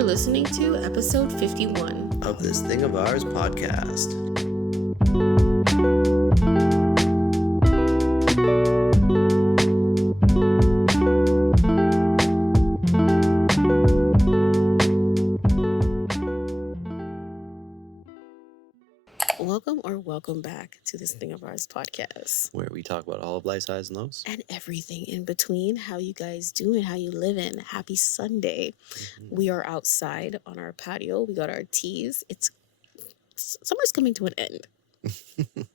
You're listening to episode 51 of This Thing of Ours podcast. Welcome back to This Thing of Ours podcast, where we talk about all of life's highs and lows and everything in between. How you guys doing? How you living? Happy Sunday. We are outside on our patio. We got our teas. Summer's coming to an end.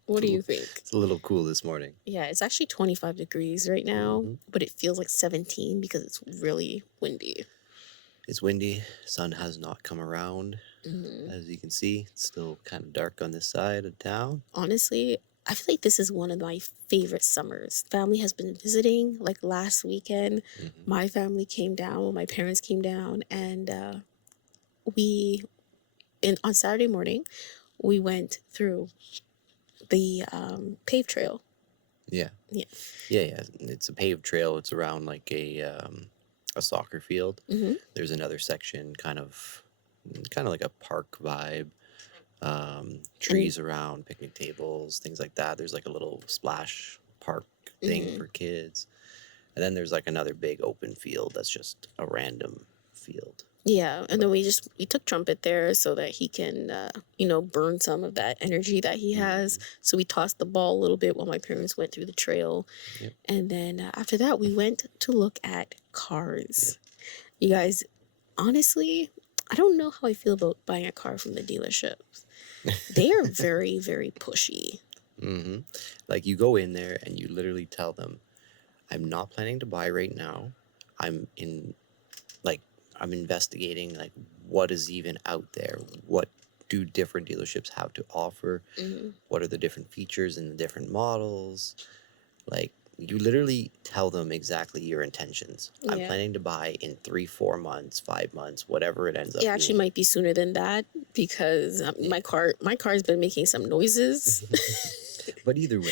What do you think? It's a little cool this morning. Yeah, it's actually 25 degrees right now, but it feels like 17 because it's really windy. It's windy. Sun has not come around. As you can see, it's still kind of dark on this side of town. Honestly, I feel like this is one of my favorite summers. Family has been visiting. Like last weekend, my family came down, my parents came down, and on Saturday morning, we went through the paved trail. Yeah. It's a paved trail. It's around like a soccer field. There's another section kind of like a park vibe, trees around, picnic tables, things like that. There's like a little splash park thing for kids. And then there's like another big open field that's just a random field. Yeah, and then we took Trumpet there so that he can, burn some of that energy that he has. So we tossed the ball a little bit while my parents went through the trail. Yep. And then after that, we went to look at cars. Yep. You guys, honestly, I don't know how I feel about buying a car from the dealerships. They are very, very pushy. Like you go in there and you literally tell them, I'm not planning to buy right now. I'm investigating like what is even out there. What do different dealerships have to offer? What are the different features and the different models? Like you literally tell them exactly your intentions. Yeah. I'm planning to buy in 3-4 months, 5 months, whatever it ends up being. It actually might be sooner than that because my car's been making some noises. But either way,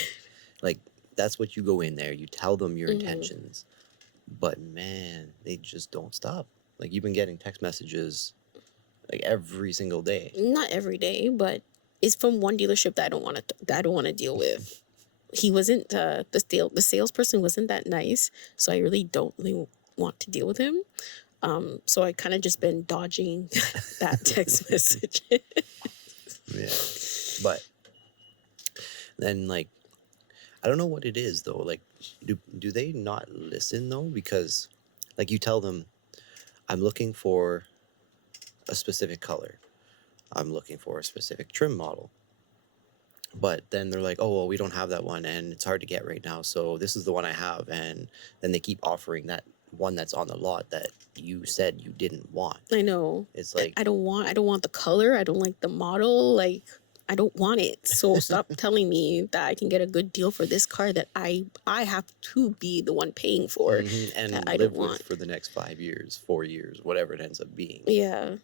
like that's what you go in there. You tell them your intentions. But man, they just don't stop. Like you've been getting text messages like every single day. Not every day, but it's from one dealership that I don't want to deal with. He wasn't the salesperson wasn't that nice, so I really don't want to deal with him. So I kind of just been dodging that text message. Yeah, but then like I don't know what it is though. Like, do they not listen though? Because like you tell them, I'm looking for a specific color. I'm looking for a specific trim model. But then they're like, oh, well, we don't have that one, and it's hard to get right now, so this is the one I have. And then they keep offering that one that's on the lot that you said you didn't want. I know. It's like I don't want the color. I don't like the model. Like, I don't want it. So stop telling me that I can get a good deal for this car that I have to be the one paying for. And that I live don't want with for the next 5 years, 4 years, whatever it ends up being. Yeah.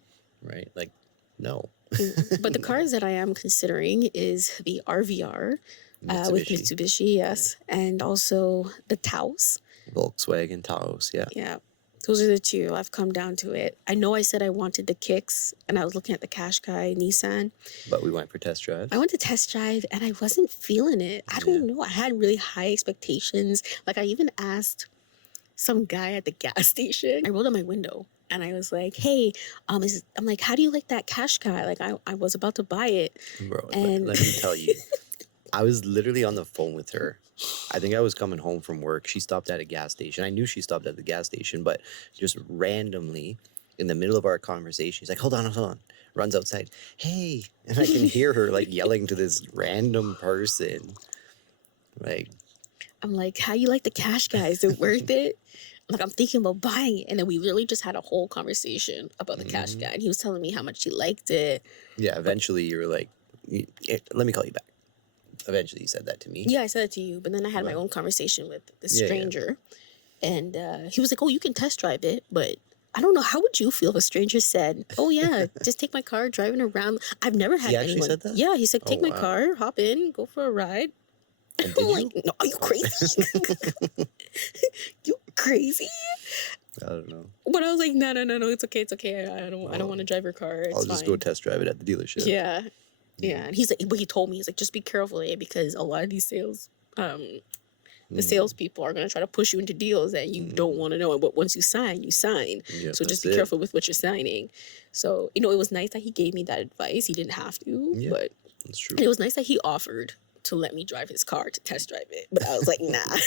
Right? Like, no. But the cars that I am considering is the RVR with Mitsubishi, yes, and also the Taos. Volkswagen Taos, yeah. Yeah, those are the two. I've come down to it. I know I said I wanted the Kicks, and I was looking at the Qashqai Nissan. But we went for test drives. I went to test drive, and I wasn't feeling it. I don't know. I had really high expectations. Like, I even asked some guy at the gas station. I rolled up my window. And I was like, hey, I'm like, how do you like that Qashqai? Like, I was about to buy it. Bro, let me tell you. I was literally on the phone with her. I think I was coming home from work. She stopped at a gas station. I knew she stopped at the gas station, but just randomly in the middle of our conversation, she's like, hold on. Runs outside. Hey. And I can hear her like yelling to this random person. Like, I'm like, how you like the Qashqai? Is it worth it? Like, I'm thinking about buying it. And then we really just had a whole conversation about the Qashqai. And he was telling me how much he liked it. Yeah, eventually you were like, let me call you back. Eventually you said that to me. Yeah, I said it to you. But then I had my own conversation with this stranger. Yeah. And he was like, oh, you can test drive it. But I don't know. How would you feel if a stranger said, oh, yeah, just take my car, driving around. I've never had anyone. He actually said that? Yeah, he said, take my car, hop in, go for a ride. I'm like, no, are you crazy? You crazy? I don't know. But I was like, no, it's okay, I don't want to drive your car. It's I'll just fine. go test drive it at the dealership. Yeah. And he's like, but he told me, he's like, just be careful, because a lot of these sales, the salespeople are going to try to push you into deals that you don't want to know. But once you sign, you sign. Yep, so just be careful with what you're signing. So, it was nice that he gave me that advice. He didn't have to, but that's true. it was nice that he offered to let me drive his car to test drive it. But I was like, nah.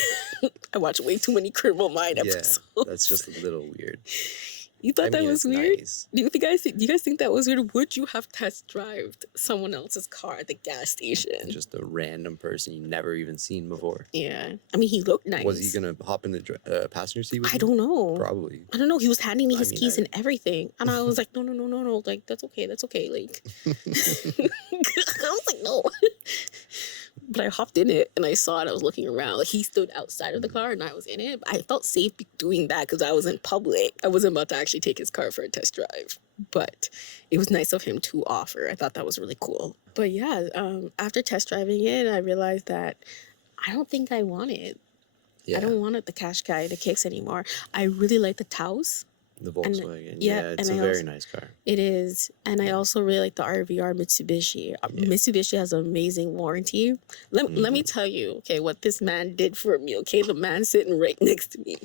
I watch way too many Criminal Mind episodes. That's just a little weird. You thought that was weird? Nice. Do you guys think that was weird? Would you have test drived someone else's car at the gas station? Just a random person you never even seen before. Yeah. I mean, he looked nice. Was he going to hop in the passenger seat with you? I don't know. Probably. I don't know. He was handing me his keys and everything. And I was like, no. Like, that's okay. Like, I was like, no. But I hopped in it and I saw it. I was looking around. Like, he stood outside of the car and I was in it. But I felt safe doing that because I was in public. I wasn't about to actually take his car for a test drive. But it was nice of him to offer. I thought that was really cool. But yeah, after test driving it, I realized that I don't think I want it. Yeah. I don't want the Qashqai, the kicks anymore. I really like the Taos. The Volkswagen. It's a very nice car. It is. And I also really like the RVR Mitsubishi. Mitsubishi has an amazing warranty. Let me tell you, okay, what this man did for me, okay? The man sitting right next to me.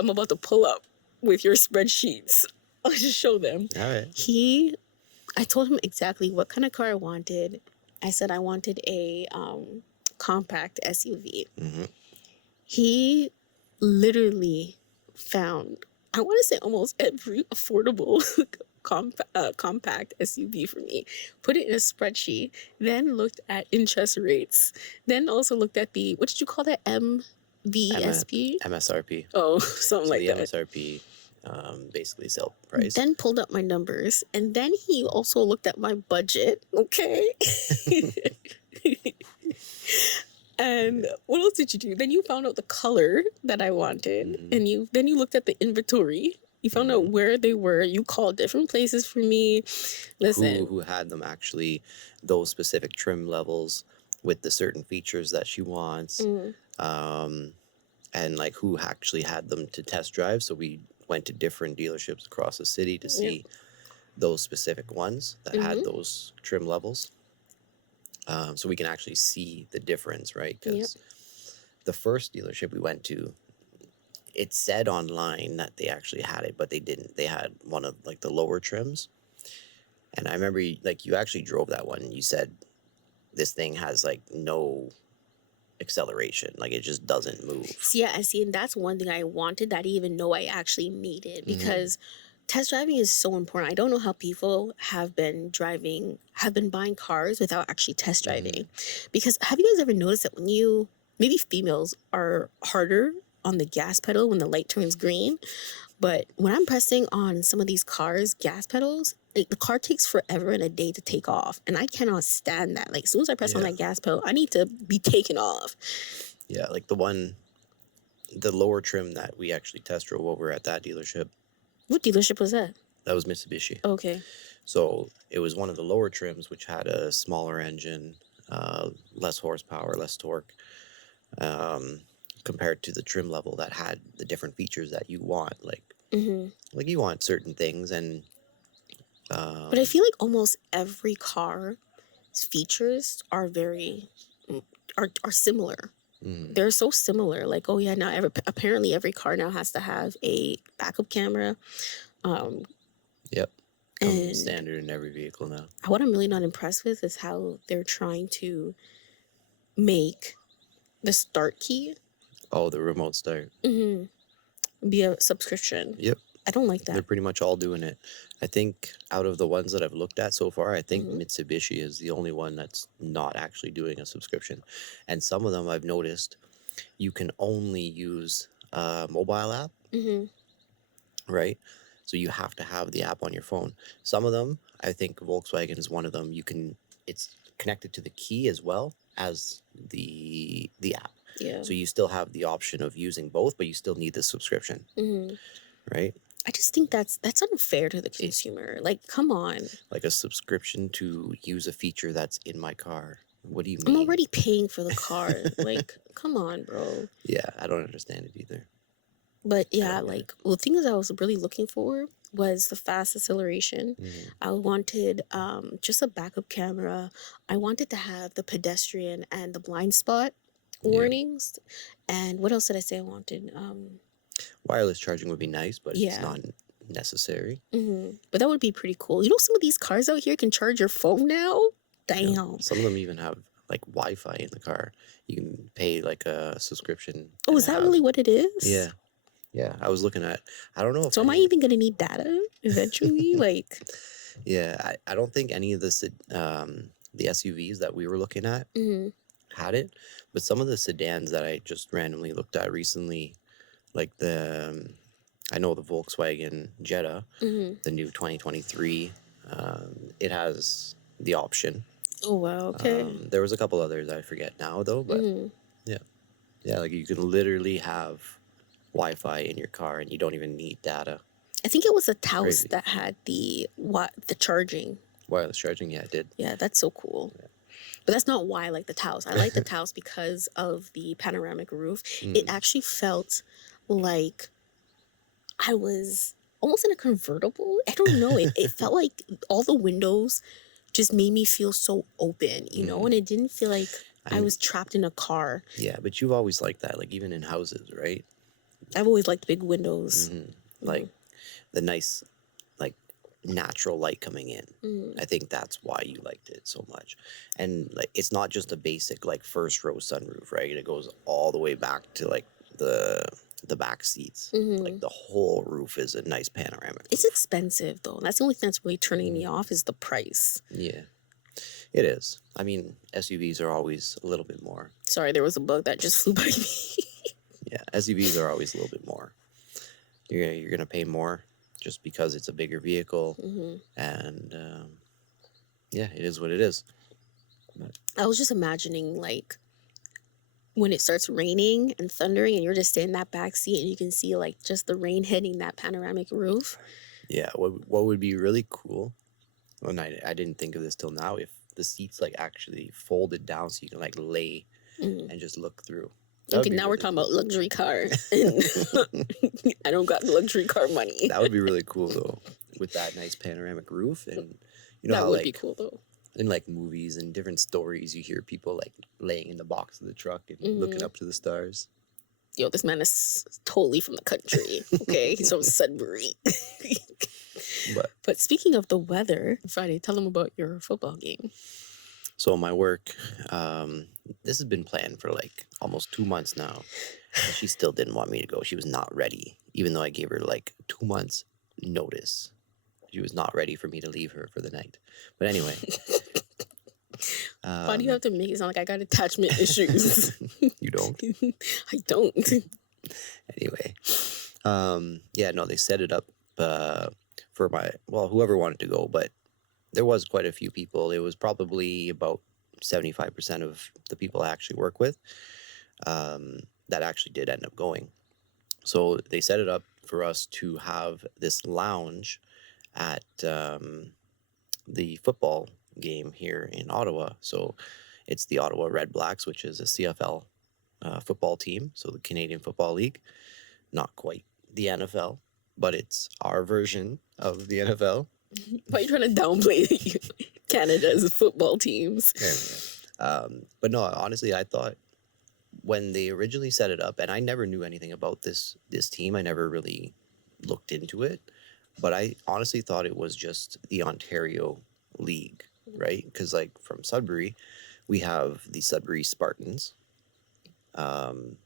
I'm about to pull up with your spreadsheets. I'll just show them. All right. I told him exactly what kind of car I wanted. I said I wanted a compact SUV. Mm-hmm. He literally found, I want to say, almost every affordable compact SUV for me, put it in a spreadsheet, then looked at interest rates, then also looked at the, what did you call that, MVSP? MSRP. Oh, something like that. MSRP, basically sell price. Then pulled up my numbers, and then he also looked at my budget, okay? And what else did you do? Then you found out the color that I wanted, and then you looked at the inventory. You found out where they were. You called different places for me. Listen, who had them actually, those specific trim levels with the certain features that she wants, and like who actually had them to test drive. So we went to different dealerships across the city to see those specific ones that had those trim levels. So we can actually see the difference, right? Because the first dealership we went to, it said online that they actually had it, but they didn't. They had one of like the lower trims. And I remember you actually drove that one and you said, this thing has like no acceleration. Like it just doesn't move. Yeah, I see. And that's one thing I wanted that I didn't even know I actually needed, because test driving is so important. I don't know how people have been buying cars without actually test driving. Because have you guys ever noticed that when maybe females are harder on the gas pedal when the light turns green, but when I'm pressing on some of these cars' gas pedals, like the car takes forever and a day to take off. And I cannot stand that. Like as soon as I press on that gas pedal, I need to be taken off. Yeah, like the lower trim that we actually test drove over at that dealership. What dealership was that? That was Mitsubishi. Okay. So it was one of the lower trims, which had a smaller engine, less horsepower, less torque, compared to the trim level that had the different features that you want. Like you want certain things, and but I feel like almost every car's features are are similar. They're so similar. Like, oh yeah, now apparently every car now has to have a backup camera. Yep. Comes standard in every vehicle now. What I'm really not impressed with is how they're trying to make the start key. Oh, the remote start. Be a subscription. Yep. I don't like that. They're pretty much all doing it. I think out of the ones that I've looked at so far, I think Mitsubishi is the only one that's not actually doing a subscription. And some of them I've noticed you can only use a mobile app, right? So you have to have the app on your phone. Some of them, I think Volkswagen is one of them. It's connected to the key as well as the app. Yeah. So you still have the option of using both, but you still need the subscription, right? I just think that's unfair to the consumer. Like, come on. Like a subscription to use a feature that's in my car. What do you mean? I'm already paying for the car. Like, come on, bro. Yeah, I don't understand it either. But I yeah, don't get it. like, well, the things I was really looking for was the fast acceleration. Hmm. I wanted just a backup camera. I wanted to have the pedestrian and the blind spot Yeah. warnings. And what else did I say I wanted? Wireless charging would be nice, but it's Yeah. not necessary. But that would be pretty cool. You know, some of these cars out here can charge your phone now. Yeah. Damn. Some of them even have like Wi-Fi in the car. You can pay like a subscription Oh, and is that have. really what it is? Yeah. Yeah. I was looking at. I don't know if So am I any. even gonna need data eventually? Like, Yeah. I don't think any of the SUVs that we were looking at mm-hmm, had it, but some of the sedans that I just randomly looked at recently, like I know the Volkswagen Jetta, mm-hmm. the new 2023, it has the option. Oh wow, okay. There was a couple others I forget now though, but Mm-hmm. yeah, yeah, like you could literally have Wi-Fi in your car and you don't even need data. I think it was a It's Taos crazy. that had the charging. Wireless charging, yeah, it did. Yeah, that's so cool. But that's not why I like the Taos. I like the Taos because of the panoramic roof. It Mm, actually felt like I was almost in a convertible. I don't know. It felt like all the windows just made me feel so open, you know, and it didn't feel like I I mean, was trapped in a car. yeah, but you've always liked that, like even in houses, right? I've always liked big windows. Like the nice, like natural light coming in. Mm. I think that's why you liked it so much. And like it's not just a basic like first row sunroof, right? It goes all the way back to like the back seats. Like the whole roof is a nice panoramic It's roof. expensive though. That's the only thing that's really turning me off is the price. Yeah, it is. I mean, SUVs are always a little bit more. Sorry, there was a bug that just flew by me. Yeah, SUVs are always a little bit more. You're gonna pay more just because it's a bigger vehicle, and yeah, it is what it is. But I was just imagining like when it starts raining and thundering and you're just sitting in that back seat and you can see like just the rain hitting that panoramic roof. yeah, what would be really cool, and I didn't think of this till now, if the seats like actually folded down so you can like lay and just look through. That would Okay, be now we're really talking cool. about luxury car. And I don't got luxury car money. That would be really cool though, with that nice panoramic roof, and you know That how would be like cool though. in like movies and different stories you hear people like laying in the box of the truck and looking up to the stars. Yo, this man is totally from the country. Okay, he's from Sudbury. But speaking of the weather, Friday, tell them about your football game. So my work, this has been planned for like almost 2 months now. And she still didn't want me to go. She was not ready, even though I gave her like 2 months notice. She was not ready for me to leave her for the night. But anyway, Why do you have to make it sound like I got attachment issues? you don't. I don't. Anyway, yeah, no, they set it up for whoever wanted to go, but there was quite a few people. It was probably about 75% of the people I actually work with that actually did end up going. So they set it up for us to have this lounge at the football game here in Ottawa. So it's the Ottawa Red Blacks, which is a CFL football team, so the Canadian Football League. Not quite the NFL, but it's our version of the NFL. Why are you trying to downplay Canada's football teams? But no, honestly, I thought when they originally set it up, and I never knew anything about this team, I never really looked into it, but I honestly thought it was just the Ontario League, right? Because like from Sudbury, we have the Sudbury Spartans, and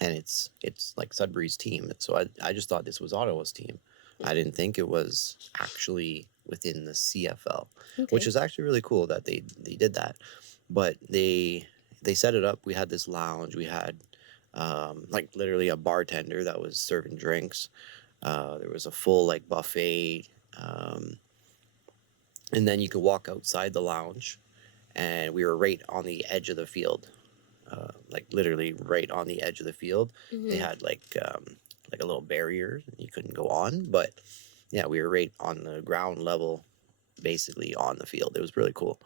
it's like Sudbury's team. So I just thought this was Ottawa's team. I didn't think it was actually within the CFL, which is actually really cool that they did that. But they set it up. We had this lounge. We had like literally a bartender that was serving drinks. There was a full like buffet, and then you could walk outside the lounge, and we were right on the edge of the field, like literally right on the edge of the field. They had like a little barrier you couldn't go on, but yeah, we were right on the ground level, basically on the field. It was really cool.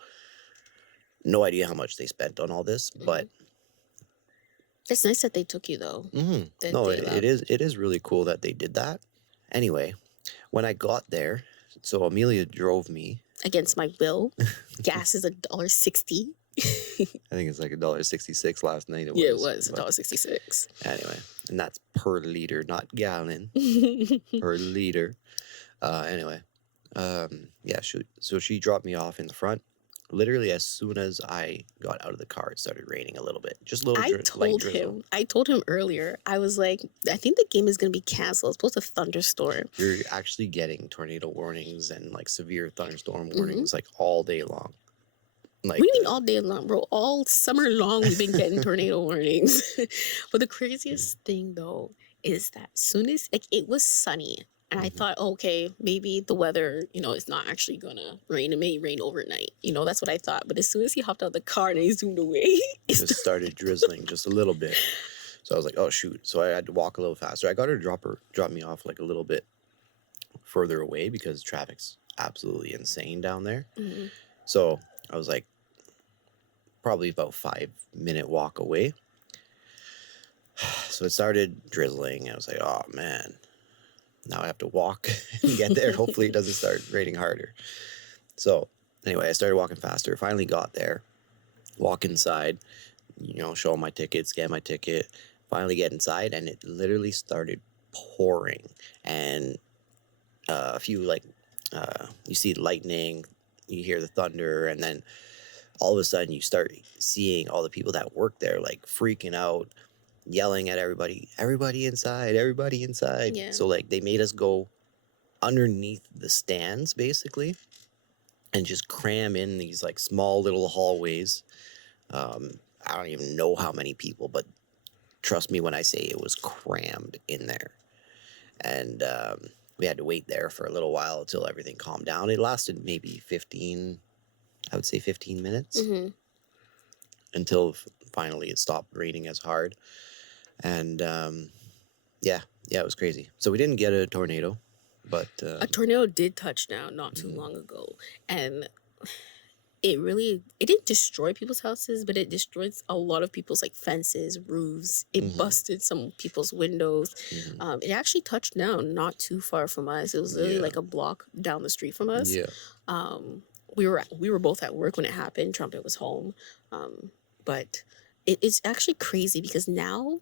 No idea how much they spent on all this, but It's nice that they took you though. That No, they it allowed is really cool that they did that. Anyway, when I got there, so Amelia drove me. against my will. Gas is $1.60. I think it's like $1.66 last night. It Yeah, it was, was but $1.66. anyway, and that's per liter, not gallon. Per liter. Anyway, yeah. So she dropped me off in the front. Literally, as soon as I got out of the car, it started raining a little bit, just a little light drizzle. I told him earlier, I was like, I think the game is going to be canceled. It's supposed to thunderstorm. You're actually getting tornado warnings and like severe thunderstorm Mm-hmm. warnings like all day long. Like What do you mean all day long, bro? All summer long, we've been getting tornado warnings. But the craziest thing, though, is that soon as like it was sunny, and I thought, okay, maybe the weather, is not actually gonna rain. It may rain overnight. That's what I thought. But as soon as he hopped out of the car and he zoomed away, it just started drizzling just a little bit. So I was like, oh shoot. So I had to walk a little faster. I got her to drop me off like a little bit further away because traffic's absolutely insane down there. Mm-hmm. So I was like, probably about 5-minute walk away. So it started drizzling. I was like, oh man, now I have to walk and get there. Hopefully it doesn't start raining harder. So anyway, I started walking faster. Finally got there. Walk inside, show my ticket, scan my ticket. Finally get inside, and it literally started pouring. And a few you see lightning, you hear the thunder, and then all of a sudden you start seeing all the people that work there like freaking out, yelling at everybody inside, everybody inside. Yeah. So like they made us go underneath the stands basically and just cram in these like small little hallways. I don't even know how many people, but trust me when I say it was crammed in there. And we had to wait there for a little while until everything calmed down. It lasted maybe 15 minutes until finally it stopped raining as hard. And yeah, it was crazy. So we didn't get a tornado, but a tornado did touch down not too long ago, and it didn't destroy people's houses, but it destroyed a lot of people's like fences, roofs. It busted some people's windows. It actually touched down not too far from us. It was literally like a block down the street from us. We were both at work when it happened. Trumpet was home, but it's actually crazy because now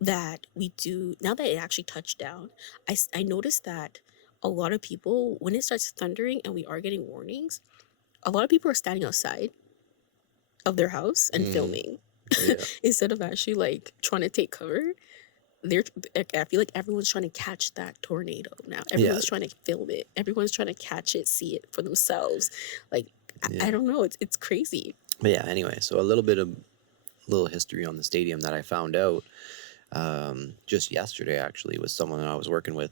that it actually touched down, I noticed that a lot of people, when it starts thundering and we are getting warnings, a lot of people are standing outside of their house and filming instead of actually like trying to take cover. I feel like everyone's trying to catch that tornado now. Everyone's trying to film it. Everyone's trying to catch it, see it for themselves. Like I don't know. It's crazy. But yeah. Anyway, so a little history on the stadium that I found out just yesterday actually with someone that I was working with.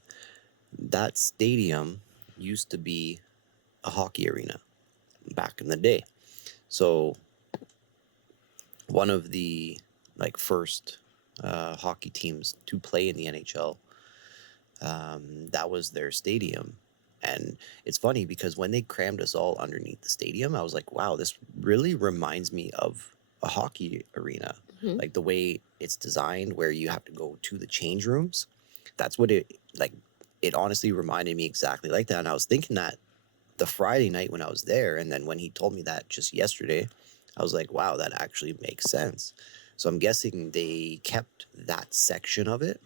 That stadium used to be a hockey arena back in the day. So one of the like first hockey teams to play in the NHL, that was their stadium. And it's funny because when they crammed us all underneath the stadium, I was like, wow, this really reminds me of a hockey arena. Like the way it's designed where you have to go to the change rooms. That's what it honestly reminded me exactly like that. And I was thinking that the Friday night when I was there, and then when he told me that just yesterday, I was like, wow, that actually makes sense. So I'm guessing they kept that section of it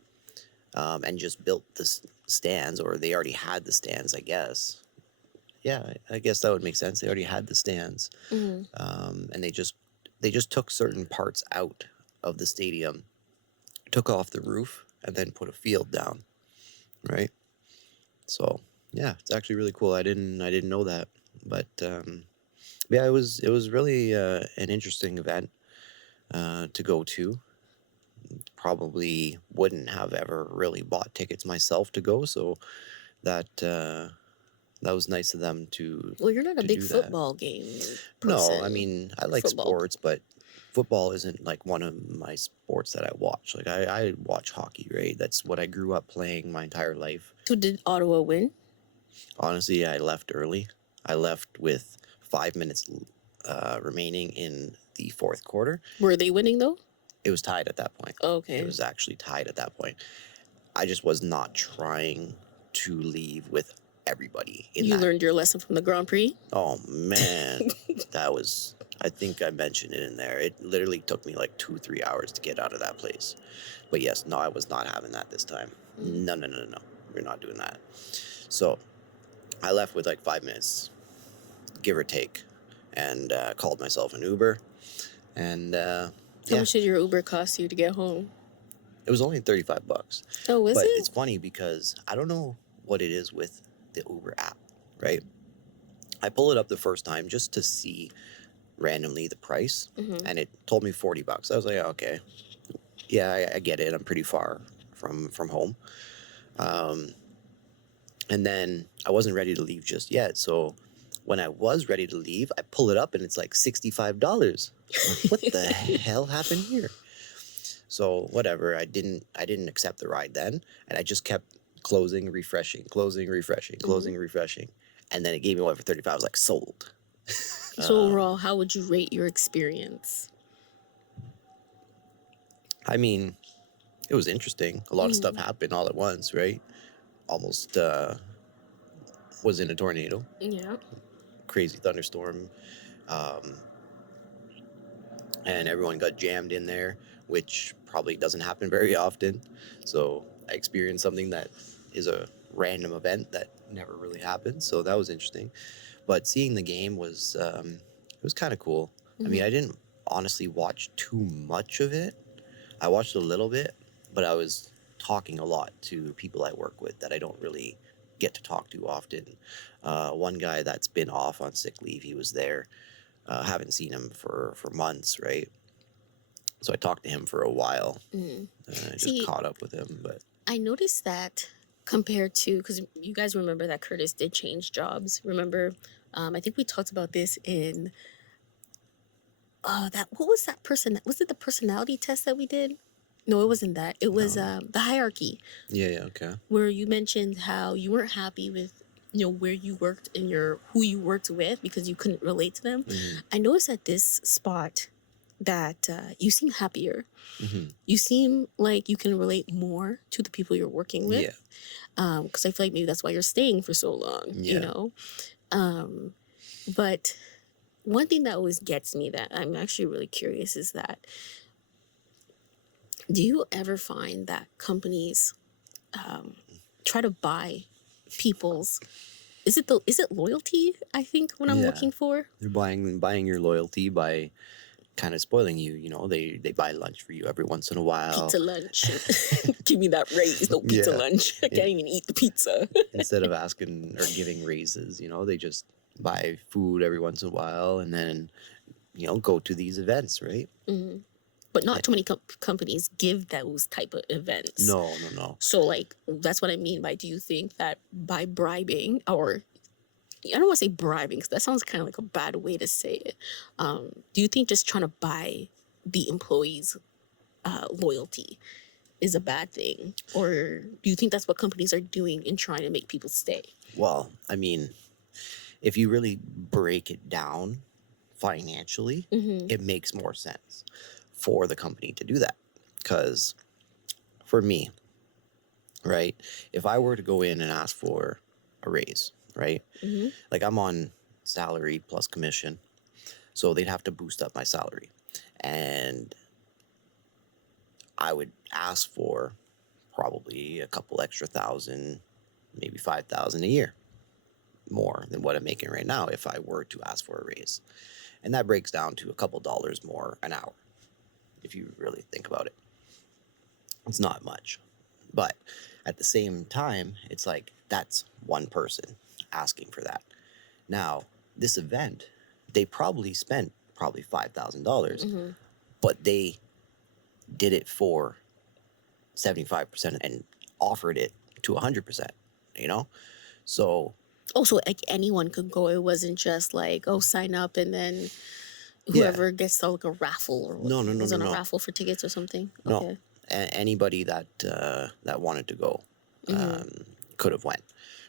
and just built the stands, or they already had the stands, I guess. Yeah, I guess that would make sense. They already had the stands, and they just took certain parts out of the stadium, took off the roof, and then put a field down, right? So yeah, it's actually really cool. I didn't know that, but yeah, it was really an interesting event to go to. Probably wouldn't have ever really bought tickets myself to go, so that was nice of them to. Well, you're not a big do that. football game person. No, I mean I like Football. sports, but football isn't like one of my sports that I watch. Like I watch hockey, right? That's what I grew up playing my entire life. So did Ottawa win? Honestly, I left early. I left with 5 minutes remaining in the fourth quarter. Were they winning though? It was tied at that point. It Okay. was actually tied at that point. I just was not trying to leave with everybody in You that. learned your lesson from the Grand Prix? Oh man, that was. I think I mentioned it in there. It literally took me like 2-3 hours to get out of that place. But yes, no, I was not having that this time. Mm. No, no, no, no, no. We're not doing that. So I left with like 5 minutes, give or take, and called myself an Uber. And How yeah, much did your Uber cost you to get home? it was only $35. Oh, was But it? it's funny because I don't know what it is with the Uber app, right? I pull it up the first time just to see randomly the price, Mm-hmm. and it told me $40. I was like, "Oh, okay, yeah, I get it. I'm pretty far from home." Um, and then I wasn't ready to leave just yet. So when I was ready to leave, I pull it up and it's like $65. I'm like, what the hell happened here? So whatever, I didn't accept the ride then, and I just kept closing, refreshing, closing, refreshing, Mm-hmm. closing, refreshing, and then it gave me one for 35. I was like, sold. So Um, overall, how would you rate your experience? I mean, it was interesting. A lot of stuff Mm. happened all at once, right? Almost was in a tornado, Yeah. crazy thunderstorm, um, and everyone got jammed in there, which probably doesn't happen very often. So I experienced something that is a random event that never really happens. So that was interesting. But seeing the game was it was kind of cool. I mean, Mm-hmm. I didn't honestly watch too much of it. I watched a little bit, but I was talking a lot to people I work with that I don't really get to talk to often. One guy that's been off on sick leave, he was there. Haven't seen him for months, right? So I talked to him for a while. Mm. I just See, caught up with him, but I noticed that compared to, because you guys remember that Kurtis did change jobs. Remember, I think we talked about this in that. What was that person? Was it the personality test that we did? No, it wasn't that. It was no, the hierarchy, yeah, okay, where you mentioned how you weren't happy with where you worked and your who you worked with because you couldn't relate to them. hmm I noticed at this spot that you seem happier. hmm You seem like you can relate more to the people you're working with. yeah, Because I feel like maybe that's why you're staying for so long. yeah. Um, but one thing that always gets me that I'm actually really curious is that do you ever find that companies try to buy people's is it loyalty, I think, what I'm Yeah, looking for? they're buying your loyalty by kind of spoiling you. You know, they buy lunch for you every once in a while. Pizza lunch. Give me that raise. No pizza Yeah, lunch. I in, can't even eat the pizza. instead of asking or giving raises, you know, they just buy food every once in a while, and then go to these events, right? Mhm. But Eh, not too many companies give those type of events. No, no, no, So, like, that's what I mean by do you think that by bribing, or I don't want to say bribing because that sounds kind of like a bad way to say it. Do you think just trying to buy the employees' loyalty is a bad thing? Or do you think that's what companies are doing in trying to make people stay? Well, I mean, if you really break it down financially, Mm-hmm. it makes more sense for the company to do that. Because for me, right, if I were to go in and ask for a raise, right, Mm-hmm. like I'm on salary plus commission, so they'd have to boost up my salary. And I would ask for probably a couple extra thousand, maybe 5,000 a year more than what I'm making right now if I were to ask for a raise. And that breaks down to a couple dollars more an hour if you really think about it. It's not much. But at the same time, it's like that's one person asking for that. Now, this event, they probably spent probably $5,000, Mm-hmm. but they did it for 75% and offered it to 100%, you know? So, Also, like anyone could go. It wasn't just like, oh, sign up and then yeah, whoever gets like a raffle or what no, no, no, was no, on a no, raffle for tickets or something. no. Okay. Anybody that that wanted to go Mm-hmm. um, could have went,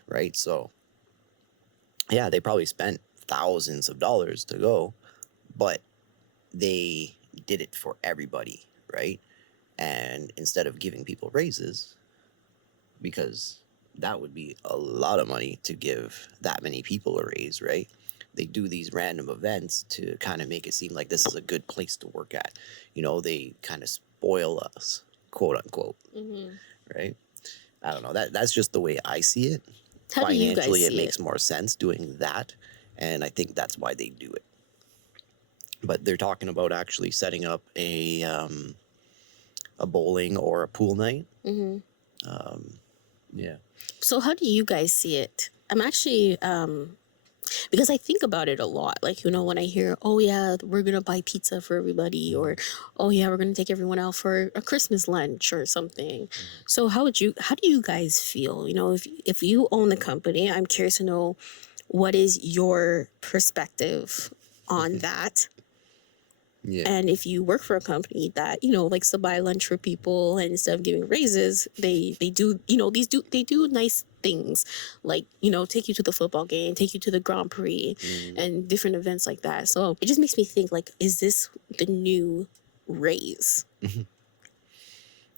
right? So, yeah, they probably spent thousands of dollars to go, but they did it for everybody, right? And instead of giving people raises, because that would be a lot of money to give that many people a raise, right? They do these random events to kind of make it seem like this is a good place to work at. They kind of spoil us, quote unquote, Mm-hmm. right? I don't know. That's just the way I see it. How do you guys Financially, it see it? makes more sense doing that, and I think that's why they do it. But they're talking about actually setting up a bowling or a pool night. Mm-hmm. Yeah. So how do you guys see it? I'm actually because I think about it a lot. Like, when I hear, oh yeah, we're gonna buy pizza for everybody, or oh yeah, we're gonna take everyone out for a Christmas lunch or something. So how do you guys feel? If you own the company, I'm curious to know what is your perspective on that. Yeah. And if you work for a company that likes to buy lunch for people, and instead of giving raises, they do they do nice things, like take you to the football game, take you to the Grand Prix, and different events like that. So it just makes me think, like, is this the new raise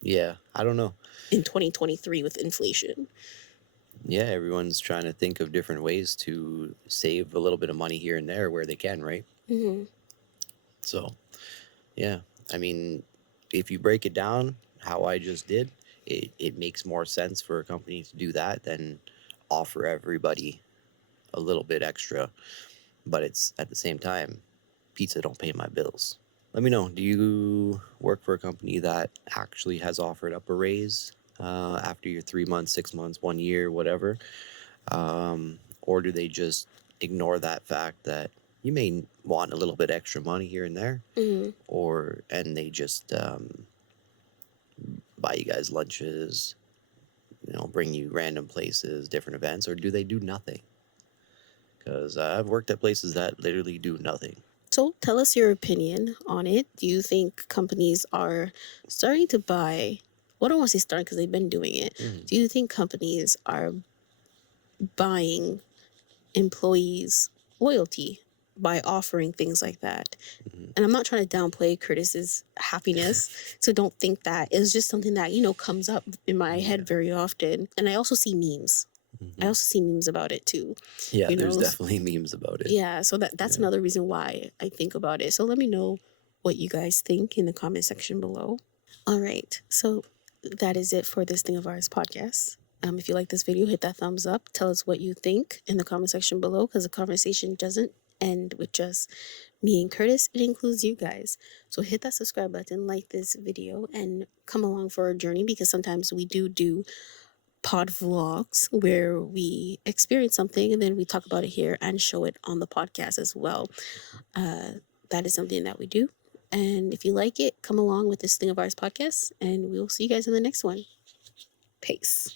Yeah. I don't know. in 2023 with inflation? Yeah, everyone's trying to think of different ways to save a little bit of money here and there where they can, right? Mm-hmm. So, yeah. I mean, if you break it down how I just did, it makes more sense for a company to do that than offer everybody a little bit extra. But it's at the same time, pizza don't pay my bills. Let me know. Do you work for a company that actually has offered up a raise after your 3 months, 6 months, 1 year, whatever? Or do they just ignore that fact that you may want a little bit extra money here and there, Mm-hmm. and they just buy you guys lunches, bring you random places, different events, or do they do nothing? Because I've worked at places that literally do nothing. So tell us your opinion on it. Do you think companies are starting to buy? Well, I don't want to say starting because they've been doing it. Mm. Do you think companies are buying employees' loyalty by offering things like that? Mm-hmm. And I'm not trying to downplay Curtis's happiness, so don't think that. It's just something that comes up in my Yeah. head very often. And I also see memes. I Mm-hmm. also see memes about it too. Yeah, You there's know, definitely memes about it. yeah. So that's Yeah. another reason why I think about it. So let me know what you guys think in the comment section below. All right. So that is it for this Thing of Ours podcast. If you like this video, hit that thumbs up. Tell us what you think in the comment section below, because the conversation doesn't end with just me and Curtis. It includes you guys. So hit that subscribe button, like this video, and come along for our journey, because sometimes we do pod vlogs where we experience something and then we talk about it here and show it on the podcast as well. That is something that we do. And if you like it, come along with this Thing of Ours podcast, and we will see you guys in the next one. Peace.